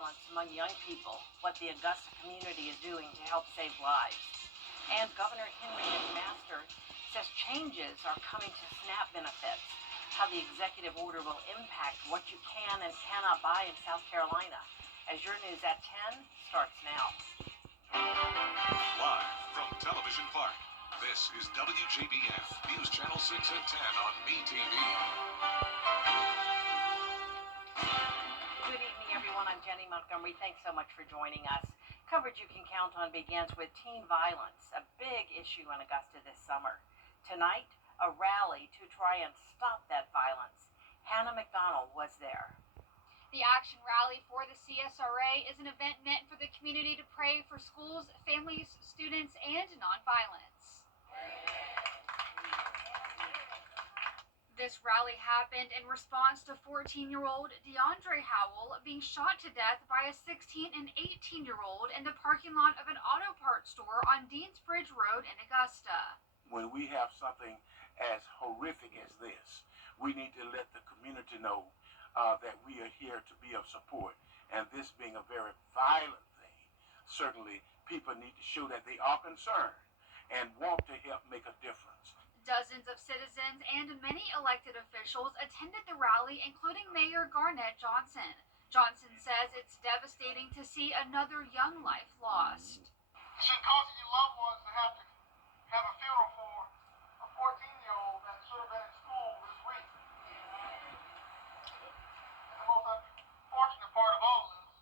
violence among young people, what the Augusta community is doing to help save lives. And Governor Henry McMaster says changes are coming to SNAP benefits, how the executive order will impact what you can and cannot buy in South Carolina. As your news at 10 starts now. Live from Television Park, this is WJBF News Channel 6 at 10 on MeTV. Good evening, everyone. I'm Jenny Montgomery. Thanks so much for joining us. Coverage you can count on begins with teen violence, a big issue in Augusta this summer. Tonight, a rally to try and stop that violence. Hannah McDonald was there. The Action Rally for the CSRA is an event meant for the community to pray for schools, families, students, and nonviolence. This rally happened in response to 14-year-old DeAndre Howell being shot to death by a 16- and 18-year-old in the parking lot of an auto parts store on Deansbridge Road in Augusta. When we have something as horrific as this, we need to let the community know that we are here to be of support. And this being a very violent thing, certainly people need to show that they are concerned and want to help make a difference. Dozens of citizens and many elected officials attended the rally, including Mayor Garnett Johnson. Johnson says it's devastating to see another young life lost. It should cause your loved ones to have a funeral for a 14-year-old that should have been in school this week. And the most unfortunate part of all of this,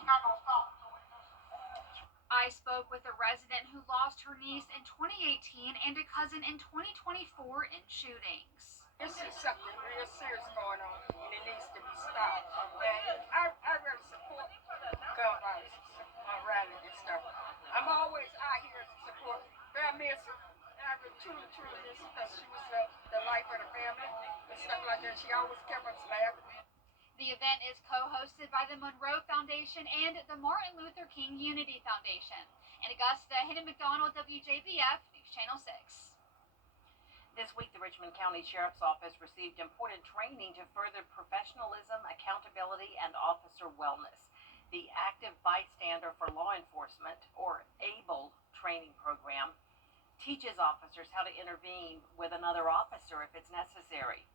it's not going to stop until we do something. I spoke with a resident who lost her niece in 2018 and a cousin in 2024 in shootings. This is something real serious going on, and it needs to be stopped. And I really support gun violence, rally and stuff. I'm always out here to support. But I miss her, and I really truly miss her because she was the life of the family and stuff like that. She always kept us laughing. The event is co-hosted by the Monroe Foundation and the Martin Luther King Unity Foundation. In Augusta, Hannah McDonald, WJBF, News Channel 6. This week, the Richmond County Sheriff's Office received important training to further professionalism, accountability, and officer wellness. The Active Bystander for Law Enforcement, or ABLE, training program teaches officers how to intervene with another officer if it's necessary.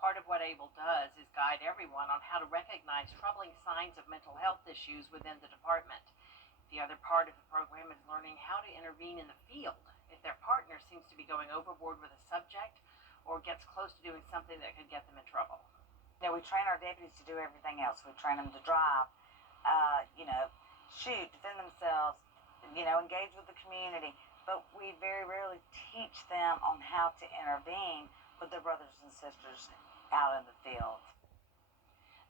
Part of what ABLE does is guide everyone on how to recognize troubling signs of mental health issues within the department. The other part of the program is learning how to intervene in the field if their partner seems to be going overboard with a subject or gets close to doing something that could get them in trouble. You know, we train our deputies to do everything else. We train them to drive, shoot, defend themselves, engage with the community. But we very rarely teach them on how to intervene with their brothers and sisters out in the field.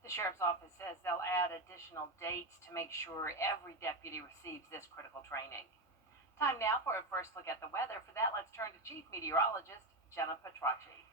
The Sheriff's Office says they'll add additional dates to make sure every deputy receives this critical training. Time now for a first look at the weather. For that, let's turn to Chief Meteorologist Jenna Petracci.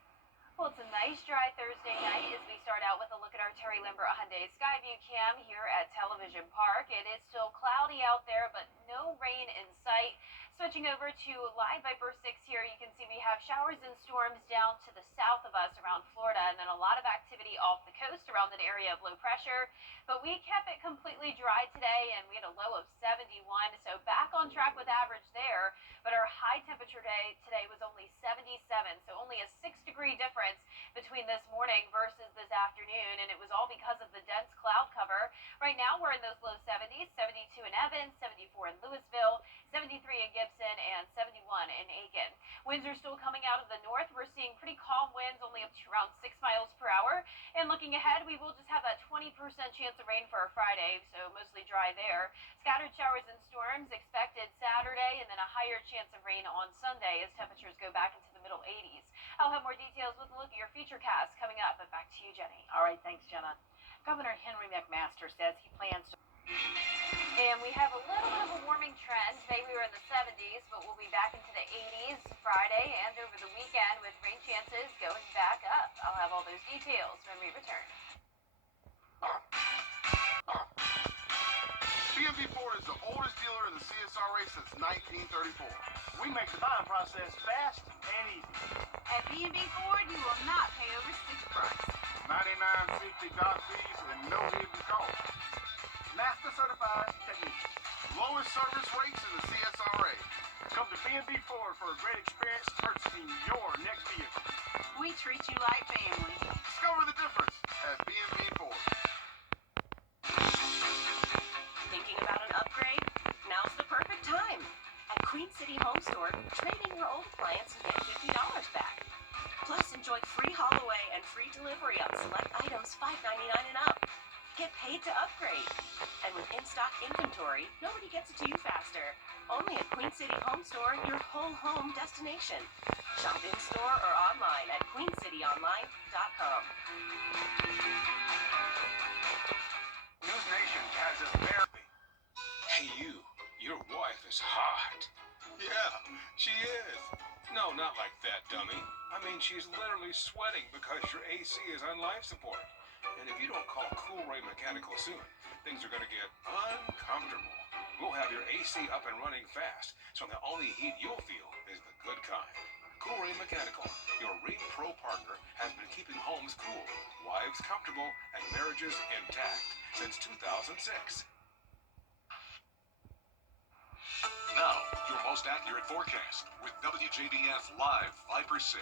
Well, it's a nice dry Thursday night as we start out with a look at our Terry Limber Hyundai Skyview Cam here at Television Park. It is still cloudy out there, but no rain in sight. Switching over to Live Viper 6 here, you can see we have showers and storms down to the south of us around Florida, and then a lot of activity off the coast around an area of low pressure. But we kept it completely dry today, and we had a low of 71, so back on track with average there. But our high temperature day today was only 77, so only a 6-degree difference between this morning versus this afternoon, and it was all because of the dense cloud cover. Right now we're in those low 70s, 72 in Evans, 74 in Louisville, 73 in Gibson, and 71 in Aiken. Winds are still coming out of the north. We're seeing pretty calm winds, only up to around 6 miles per hour. And looking ahead, we will just have that 20% chance of rain for our Friday, so mostly dry there. Scattered showers and storms expected Saturday, and then a higher chance of rain on Sunday as temperatures go back into the middle 80s. I'll have more details with a look at your futurecast coming up, but back to you, Jenny. All right, thanks, Jenna. Governor Henry McMaster says he plans to... And we have a little bit of a warming trend. Today we were in the 70s, but we'll be back into the 80s Friday and over the weekend with rain chances going back up. I'll have all those details when we return. BMB4 is the oldest dealer in the CSRA since 1934. We make the buying process fast and easy. At B&B Ford, you will not pay over sticker price. $99.50 dock fees and no hidden cost. Master Certified Technician. Lowest service rates in the CSRA. Come to B&B Ford for a great experience purchasing your next vehicle. We treat you like family. Discover the difference at B&B Ford. Thinking about an upgrade? Now's the perfect time. At Queen City Home Store, trade in your old appliance and get $50 back. Plus, enjoy free haul away and free delivery on select items $5.99 and up. Get paid to upgrade. And with in-stock inventory, nobody gets it to you faster. Only at Queen City Home Store, your whole home destination. Shop in-store or online at queencityonline.com. News Nation has a very... Hey, you. Your wife is hot. Yeah, she is. No, not like that, dummy. I mean, she's literally sweating because your AC is on life support. And if you don't call Cool Ray Mechanical soon, things are going to get uncomfortable. We'll have your AC up and running fast, so the only heat you'll feel is the good kind. Cool Ray Mechanical, your Ring Pro partner, has been keeping homes cool, wives comfortable, and marriages intact since 2006. Now, your most accurate forecast with WJBF Live Viper 6.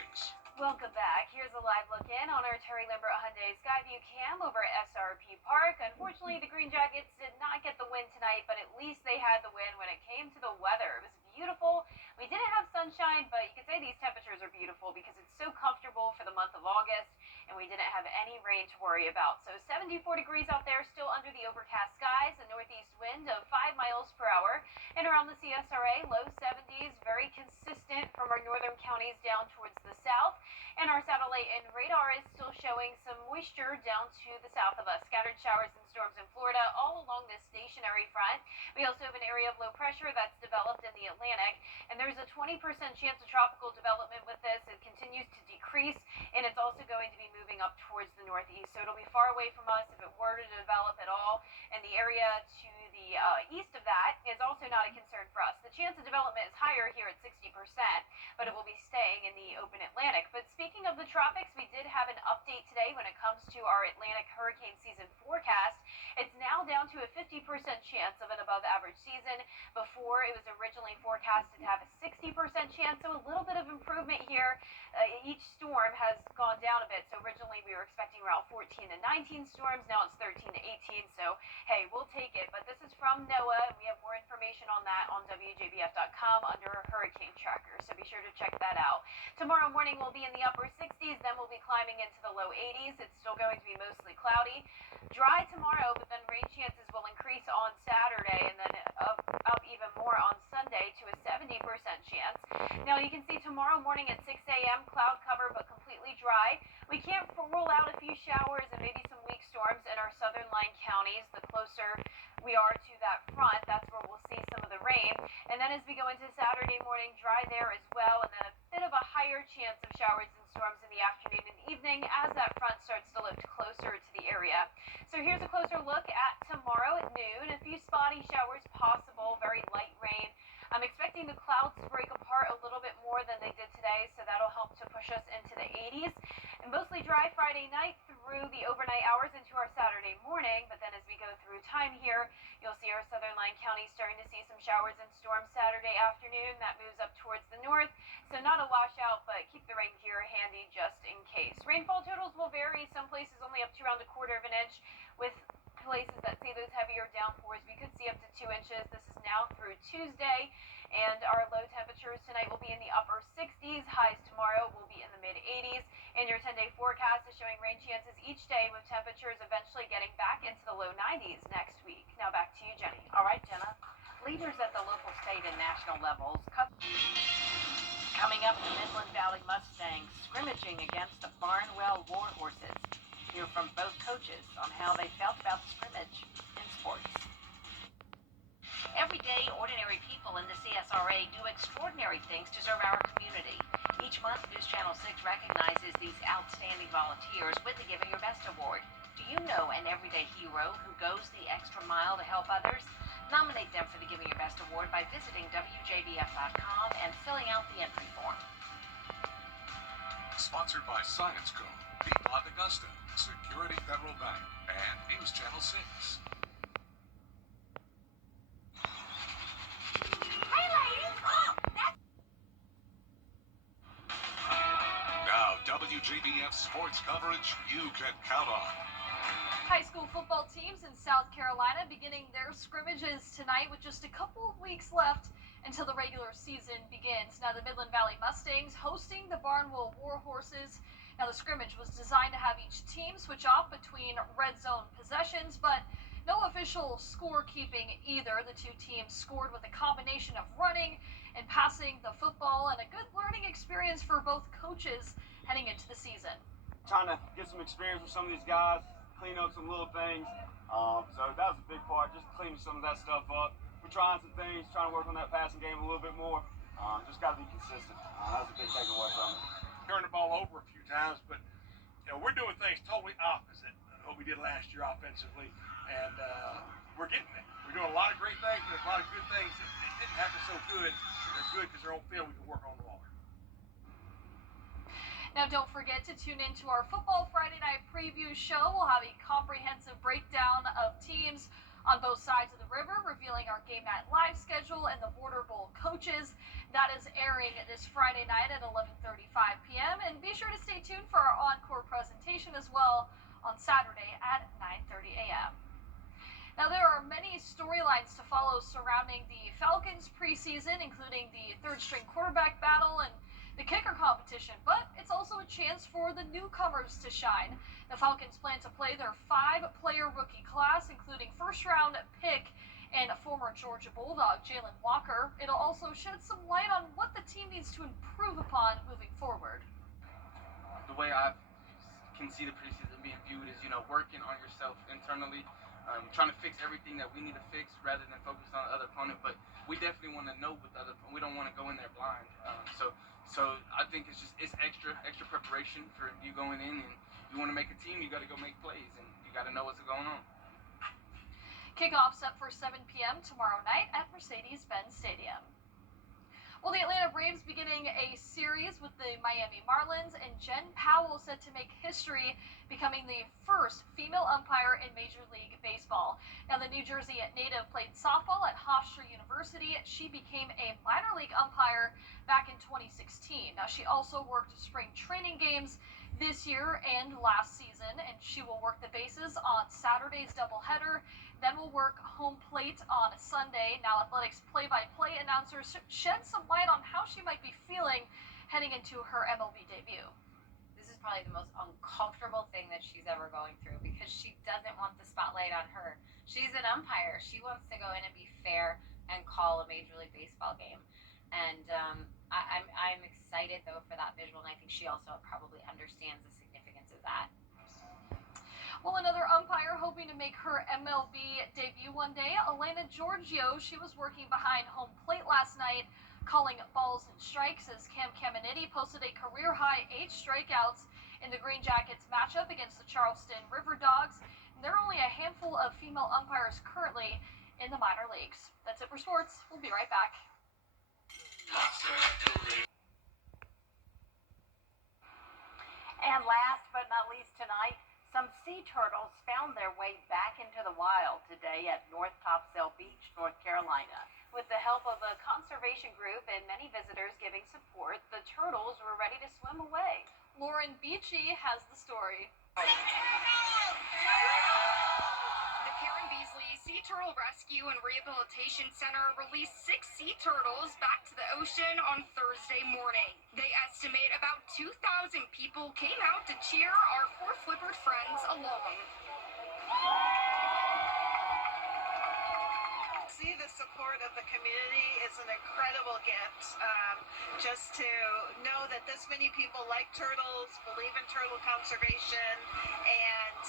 Welcome back. Here's a live look in on our Terry Limbert Hyundai Skyview cam over at SRP Park. Unfortunately, the Green Jackets did not get the win tonight, but at least they had the win when it came to the weather. It was beautiful. We didn't have sunshine, but you could say these temperatures are beautiful because it's so comfortable for the month of August, and we didn't have any rain to worry about. So 74 degrees out there, still under the overcast skies, a northeast wind of 5 miles per hour, and around the CSRA, low 70s, very consistent from our northern counties down towards the south. And our satellite and radar is still showing some moisture down to the south of us. Scattered showers and storms in Florida all along this stationary front. We also have an area of low pressure that's developed in the Atlantic, and there's a 20% chance of tropical development with this. It continues to decrease, and it's also going to be moving up towards the northeast. So it'll be far away from us if it were to develop at all. And the area to the east of that is also not a concern for us. The chance of development is higher here at 60%, but it will be staying in the open Atlantic. But speaking of the tropics, we did have an update today when it comes to our Atlantic hurricane season forecast. It's now down to a 50% chance of an above average season. Before, it was originally forecasted to have a 60% chance, so a little bit of improvement here. Each storm has gone down a bit. So originally we were expecting around 14 to 19 storms. Now it's 13 to 18. So, hey, we'll take it. But this is from NOAA, and we have more information on that on WJBF.com under Hurricane Tracker. So be sure to check that out. Tomorrow morning we'll be in the upper 60s, then we'll be climbing into the low 80s. It's still going to be mostly cloudy. Dry tomorrow, but then rain chances will increase on Saturday, and then up even more on Sunday to a 70% chance. Now you can see tomorrow morning at 6 a.m. cloud cover but completely dry. We can't rule out a few showers and maybe some weak storms in our southern line counties. The closer we are to that front, that's where we'll see some of the rain. And then as we go into Saturday morning, dry there as well, and then a bit of a higher chance of showers and storms in the afternoon and evening as that front starts to lift closer to the area. So here's a closer look at tomorrow at noon. A few spotty showers possible, very light rain. I'm expecting the clouds to break apart a little bit more than they did today, so that'll help to push us into the 80s. And mostly dry Friday night through the overnight hours into our Saturday morning, but then as we go through time here, you'll see our southern line counties starting to see some showers and storms Saturday afternoon. That moves up towards the north, so not a washout, but keep the rain gear handy just in case. Rainfall totals will vary. Some places only up to around a quarter of an inch, with places that see those heavier downpours, we could see up to 2 inches. This is now through Tuesday, and our low temperatures tonight will be in the upper 60s. Highs tomorrow will be in the mid 80s, and your 10-day forecast is showing rain chances each day, with temperatures eventually getting back into the low 90s next week. Now back to you, Jenny. All right, Jenna. Leaders at the local, state, and national levels. Coming up, the Midland Valley Mustangs scrimmaging against the Barnwell War Horses. Hear from both coaches on how they felt about the scrimmage in sports. Every day, ordinary people in the CSRA do extraordinary things to serve our community. Each month, News Channel 6 recognizes these outstanding volunteers with the Giving Your Best Award. Do you know an everyday hero who goes the extra mile to help others? Nominate them for the Giving Your Best Award by visiting WJBF.com and filling out the entry form. Sponsored by Science Co., Piedmont Augusta, Security Federal Bank, and News Channel 6. Now, WJBF sports coverage you can count on. High school football teams in South Carolina beginning their scrimmages tonight with just a couple of weeks left until the regular season begins. Now, the Midland Valley Mustangs hosting the Barnwell War Horses. Now, the scrimmage was designed to have each team switch off between red zone possessions, but no official scorekeeping either. The two teams scored with a combination of running and passing the football, and a good learning experience for both coaches heading into the season. Trying to get some experience with some of these guys, clean up some little things. So that was a big part, just cleaning some of that stuff up. We're trying some things, trying to work on that passing game a little bit more. Just got to be consistent. That was a big takeaway from it. Turned the ball over a few times, but we're doing things totally opposite of what we did last year offensively, and we're getting there. We're doing a lot of great things, but there's a lot of good things that didn't happen so good. They're good because they're on field. We can work on them all. Now, don't forget to tune in to our Football Friday Night Preview show. We'll have a comprehensive breakdown of teams on both sides of the river, revealing our Game Night Live schedule and the Border Bowl coaches. That is airing this Friday night at 11:35 p.m. And be sure to stay tuned for our encore presentation as well on Saturday at 9:30 a.m. Now, there are many storylines to follow surrounding the Falcons preseason, including the third-string quarterback battle and the kicker competition, but it's also a chance for the newcomers to shine. The Falcons plan to play their 5-player rookie class, including first-round pick and former Georgia Bulldog Jalen Walker. It'll also shed some light on what the team needs to improve upon moving forward. The way I can see the preseason being viewed is, working on yourself internally, trying to fix everything that we need to fix rather than focus on the other opponent. But we definitely want to know what the other. We don't want to go in there blind. So I think it's extra preparation for you going in, and you want to make a team, you got to go make plays, and you got to know what's going on. Kickoff set for 7 p.m. tomorrow night at Mercedes-Benz Stadium. Well, the Atlanta Braves beginning a series with the Miami Marlins, and Jen Powell set to make history, becoming the first female umpire in Major League Baseball. Now, the New Jersey native played softball at Hofstra University. She became a minor league umpire back in 2016. Now, she also worked spring training games this year and last season, and she will work the bases on Saturday's doubleheader. Then we'll work home plate on Sunday. Now, Athletics play-by-play announcer shed some light on how she might be feeling heading into her MLB debut. This is probably the most uncomfortable thing that she's ever going through because she doesn't want the spotlight on her. She's an umpire. She wants to go in and be fair and call a Major League Baseball game. And I'm excited, though, for that visual, and I think she also probably understands the significance of that. Well, another umpire hoping to make her MLB debut one day, Elena Giorgio. She was working behind home plate last night, calling balls and strikes as Cam Caminiti posted a career-high 8 strikeouts in the Green Jackets matchup against the Charleston River Dogs. And there are only a handful of female umpires currently in the minor leagues. That's it for sports. We'll be right back. And last but not least tonight, some sea turtles found their way back into the wild today at North Topsail Beach, North Carolina. With the help of a conservation group and many visitors giving support, the turtles were ready to swim away. Lauren Beachy has the story. The Karen Beasley Sea Turtle Rescue and Rehabilitation Center released 6 sea turtles back to the ocean on Thursday morning. They estimate about 2,000 people came out to cheer our 4-flippered friends along. See the support of the community is an incredible gift. Just to know that this many people like turtles, believe in turtle conservation, and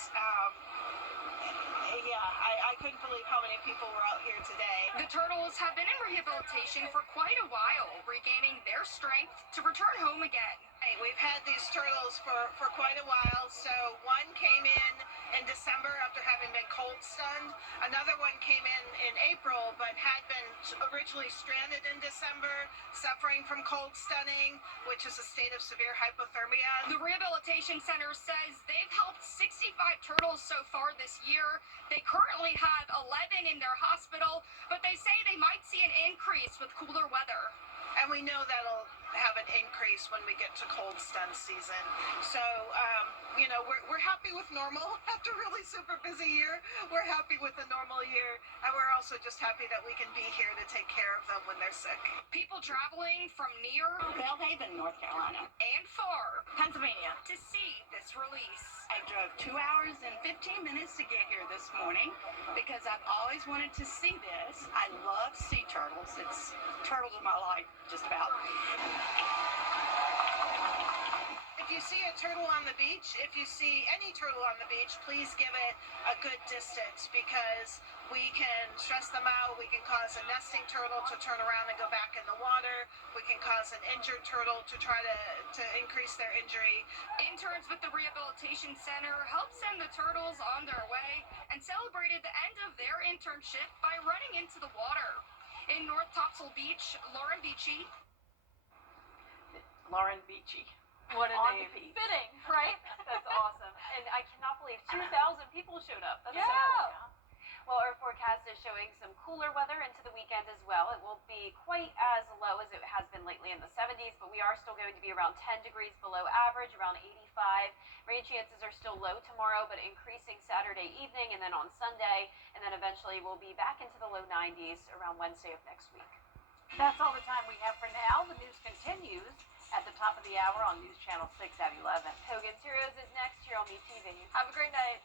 I couldn't believe how many people were out here today. The turtles have been in rehabilitation for quite a while, regaining their strength to return home again. We've had these turtles for quite a while. So one came in December after having been cold stunned. Another one came in April but had been originally stranded in December, suffering from cold stunning, which is a state of severe hypothermia. The Rehabilitation Center says they've helped 65 turtles so far this year. They currently have 11 in their hospital, but they say they might see an increase with cooler weather. And we know that'll have an increase when we get to cold stun season. So, we're happy with normal after a really super busy year. We're happy with a normal year. And we're also just happy that we can be here to take care of them when they're sick. People traveling from near Bellhaven, North Carolina, and far Pennsylvania, to see this release. I drove 2 hours and 15 minutes to get here this morning because I've always wanted to see this. I love sea turtles. Turtles are my life, just about. If you see a turtle on the beach, if you see any turtle on the beach, please give it a good distance because we can stress them out. We can cause a nesting turtle to turn around and go back in the water. We can cause an injured turtle to try to increase their injury. Interns with the Rehabilitation Center helped send the turtles on their way and celebrated the end of their internship by running into the water. In North Topsail Beach, Lauren Beachy. Lauren Beachy. What a On name. the beach. Fitting, right? That's awesome. And I cannot believe 2,000 people showed up. That's Yeah. so cool. Well, our forecast is showing some cooler weather into the weekend as well. It won't be quite as low as it has been lately in the 70s, but we are still going to be around 10 degrees below average, around 85. Rain chances are still low tomorrow, but increasing Saturday evening and then on Sunday, and then eventually we'll be back into the low 90s around Wednesday of next week. That's all the time we have for now. The news continues at the top of the hour on News Channel 6 at 11. Hogan's Heroes is next here on MeTV. Have a great night.